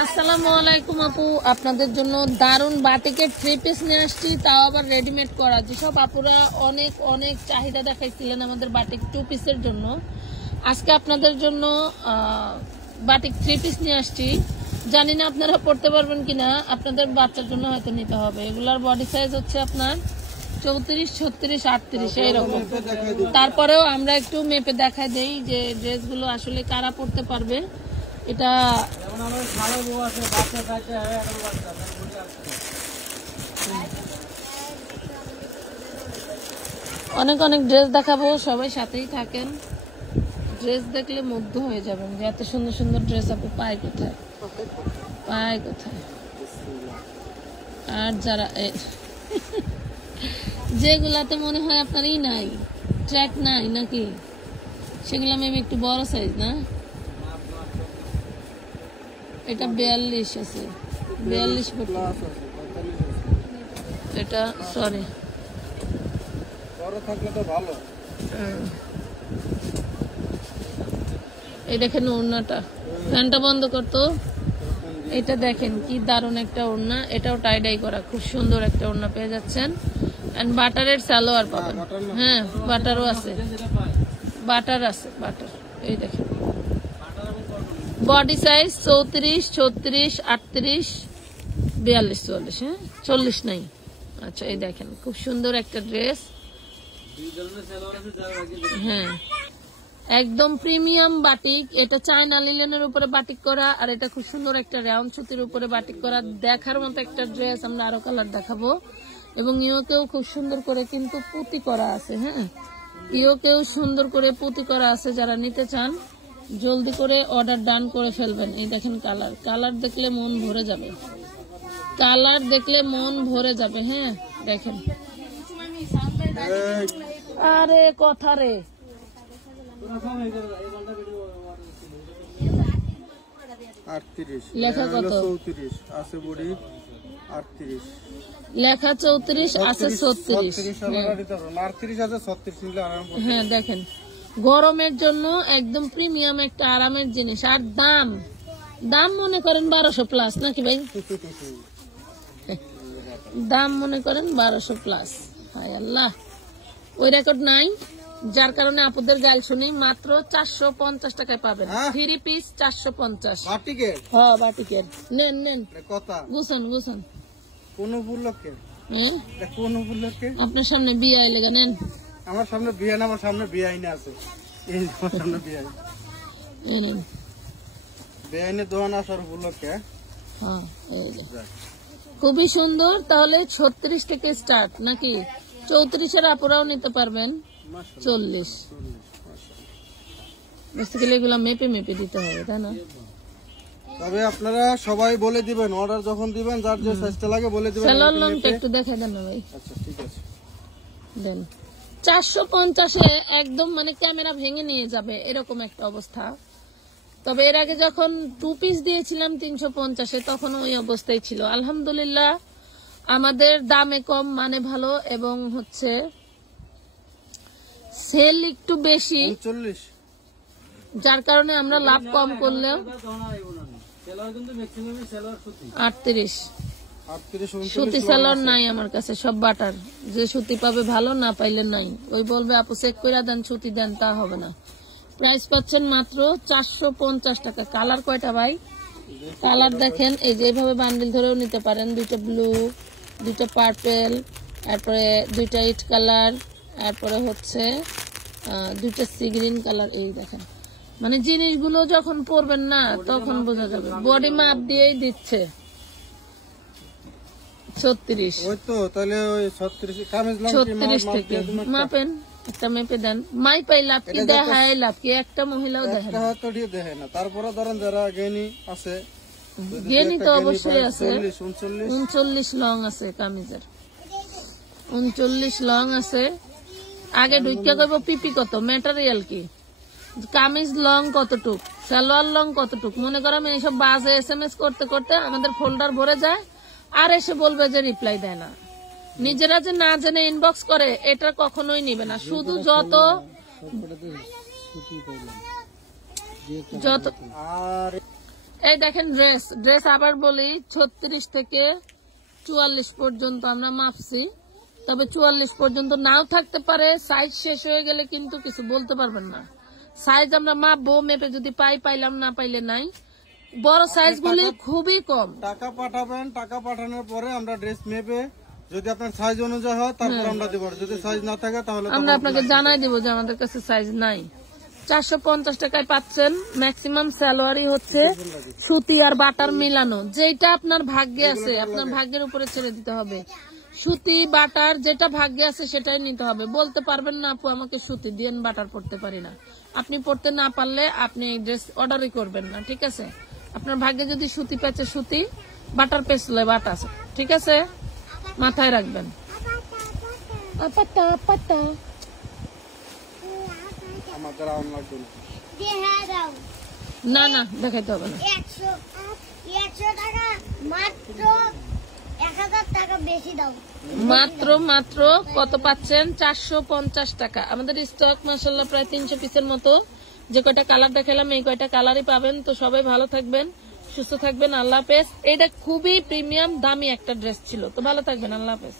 আসসালামু আলাইকুম আপু, আপনাদের জন্য দারুন বাটিকের 3 পিস নিয়ে আসছি, তাও আবার রেডিমেড করা। যেসব আপুরা অনেক অনেক চাহিদা দেখাইছিলেন আমাদের বাটিক 2 পিসের জন্য, আজকে আপনাদের জন্য বাটিক 3 পিস নিয়ে আসছি। জানি না আপনারা পড়তে পারবেন কিনা, আপনাদের বাচ্চার জন্য হয়তো নিতে হবে। এগুলার বডি সাইজ হচ্ছে আপনার 34, 36, 38 এইরকম। তারপরেও আমরা একটু মেপে দেখাই দেই যে ড্রেসগুলো আসলে কারা পড়তে পারবে। এটা অনেক অনেক ড্রেস দেখাবো, সবাই সাথেই থাকেন। ড্রেস দেখলে মুগ্ধ হয়ে যাবেন যে এত সুন্দর সুন্দর ড্রেস আপু পায় কোথায়, পায় কোথায়। আর যারা যেগুলাতে মনে হয় আপনার নাই, ট্র্যাক নাই নাকি, সেগুলো মেবি একটু বড় সাইজ না। এটা 42 আছে, 42 ফুট। এটা সরি বড় থাকলে তো ভালো। এই দেখেন ওড়নাটা, ফ্যানটা বন্ধ করতো। এটা দেখেন কি দারুণ একটা ওড়না, এটাও টাই ডাই করা, খুব সুন্দর একটা ওড়না পেয়ে যাচ্ছেন। এন্ড বাটারের সালোয়ার পাবেন। হ্যাঁ, বাটারও আছে, বাটার আছে, বাটার। এই দেখেন বডি সাইজ 34, 36, 38, 42, 44, হ্যাঁ 40 নাই। আচ্ছা, এই দেখেন খুব সুন্দর একটা ড্রেস। হ্যাঁ, একদম প্রিমিয়াম বাটিক। এটা চায়না লিলেনের উপরে বাটিক করা, আর এটা খুব সুন্দর একটা রাউন্ড সুতির উপরে বাটিক করা। দেখার মতো একটা ড্রেস। আমরা আরো কালার দেখাবো। এবং ইয়োকেও খুব সুন্দর করে কিন্তু পুঁতি করা আছে। হ্যাঁ, ইয়োকেও সুন্দর করে পুঁতি করা আছে। যারা নিতে চান জলদি করে অর্ডার ডান করে ফেলবেন। এই দেখেন কালার, কালার দেখলে মন ভরে যাবে, কালার দেখলে মন ভরে যাবে। হ্যাঁ দেখেন, আরে কথা রে, লেখা কত? 34 আছে বডি, 38 লেখা 34 আছে 36। হ্যাঁ দেখেন, গরমের জন্য একদম প্রিমিয়াম একটা আরামের জিনিস। আর দাম, দাম মনে করেন 1200 প্লাস নাকি ভাই? দাম মনে করেন 1200 প্লাস। হায় আল্লাহ, ওই রেকর্ড নাই, যার কারণে আপনাদের গাল শুনি। মাত্র 450 টাকায় পাবেন 3 পিস। 450 বাটিকের। হ্যাঁ বাটিকের। নেন নেন, কথা গুছান গুছান। কোন উপলক্ষে? কোন উপলক্ষে? আপনার সামনে বিয়ে আইলে নেন। আমার সামনে বিয়ে না, আমার সামনে বিয়ে আইনে আছে। এই আমার সামনে বিয়ে আইন, এই নেন বিয়ে আইনে দোয়ান আসার উপলক্ষে। হ্যাঁ, এই যে খুবই সুন্দর। তাহলে 36 থেকে স্টার্ট নাকি? 34-এর আপুরাও নিতে পারবেন। 40 বেসিক্যালি এগুলো মেপে মেপে দিতে হবে, তাই না? তবে আপনারা সবাই বলে দিবেন, অর্ডার যখন দিবেন যার যে সাইজটা লাগে বলে দিবেন। সেলর লংটা একটু দেখাই দেন না ভাই। আচ্ছা ঠিক আছে, দেন। 450-এ একদম মানে ক্যামেরা ভেঙে নিয়ে যাবে এরকম একটা অবস্থা। তবে এর আগে যখন 2 পিস দিয়েছিলাম 350-এ, তখন ওই অবস্থায় ছিল। আলহামদুলিল্লাহ আমাদের দামে কম, মানে ভালো, এবং হচ্ছে সেল একটু বেশি, 40 যার কারণে আমরা লাভ কম করলেও 38 সুতি সেলর নাই আমার কাছে, সব বাটার। যে সুতি পাবে ভালো, না পাইলে নাই। ওই বলবে আপু চেক করে দেন, সুতি দেন, তা হবে না। প্রাইস পাচ্ছেন মাত্র 450 টাকা। কালার কয়টা ভাই? কালার দেখেন, এই যে এইভাবে বান্ডিল ধরেও নিতে পারেন। 2টা ব্লু, 2টা পার্পেল, তারপরে 2টা ইট কালার, তারপরে হচ্ছে 2টা সি গ্রিন কালার। এই দেখেন, মানে জিনিসগুলো যখন পরবেন না তখন বোঝা যাবে। বডি মাপ দিয়েই দিচ্ছে 36। ওই তো তাহলে ওই 36 থেকে মাপেন, একটা মেপে দেন। মাই পাই লাভ কি, দেখায় লাভ কি? একটা মহিলাও দেখে না। তারপরে ধরেন যারা জ্ঞানী আছে, জ্ঞানী তো অবশ্যই আছে। 39 লং আছে কামিজের, 39 লং আছে। আগে ঢুকিয়া কইব পিপি কত, ম্যাটেরিয়াল কি, কামিজ লং কতটুক, সালোয়ার লং কতটুক। মনে করো আমি এইসব বাজে SMS করতে করতে আমাদের ফোল্ডার ভরে যায়, আর এসে বলবে যে রিপ্লাই দেয় না। নিজেরা যে না জেনে ইনবক্স করে, এটা কখনোই নিবে না। শুধু যত যত এই দেখেন ড্রেস আবার বলি 36 থেকে 44 পর্যন্ত আমরা মাপছি, তবে 44 পর্যন্ত নাও থাকতে পারে। সাইজ শেষ হয়ে গেলে কিন্তু কিছু বলতে পারবেন না। সাইজ আমরা মাপবো, মেপে যদি পাইলাম, না পাইলে নাই। বড় সাইজ গুলি খুবই কম। টাকা পাঠাবেন, টাকা পাঠানোর পরে আমরা ড্রেস মেপে যদি আপনার সাইজ অনুযায়ী হয় তারপর আমরা দিব, যদি সাইজ না থাকে তাহলে আমরা আপনাকে জানাই দিব যে আমাদের কাছে সাইজ নাই। 450 টাকায় পাচ্ছেন। ম্যাক্সিমাম স্যালোয়ারই হচ্ছে সুতি আর বাটার মিলানো, যেটা আপনার ভাগ্যে আছে, আপনার ভাগ্যের উপরে ছেড়ে দিতে হবে। সুতি বাটার যেটা ভাগ্যে আছে সেটাই নিতে হবে। বলতে পারবেন না আপু আমাকে সুতি দিয়েন, বাটার পড়তে পারি না। আপনি পড়তে না পারলে আপনি এই ড্রেস অর্ডারই করবেন না, ঠিক আছে? আপনার ভাগ্যে যদি সুতি পেঁচে সুতি, বাটার পেঁচলে বাটা আছে, ঠিক আছে? মাথায় রাখবেন। আমাদের আম লাগবে না, না দেখাইতে হবে না। 100 টাকা মাত্র 1000 টাকা বেশি দাও। মাত্র কত পাচ্ছেন? 450 টাকা। আমাদের স্টক মাশাআল্লাহ প্রায় 300 পিসের মতো। যে কয়টা কালার দেখালাম এই কয়টা কালারই পাবেন। তো সবাই ভালো থাকবেন, সুস্থ থাকবেন। আল্লাহ হাফেজ। এটা খুবই প্রিমিয়াম দামি একটা ড্রেস ছিল। তো ভালো থাকবেন, আল্লাহ হাফেজ।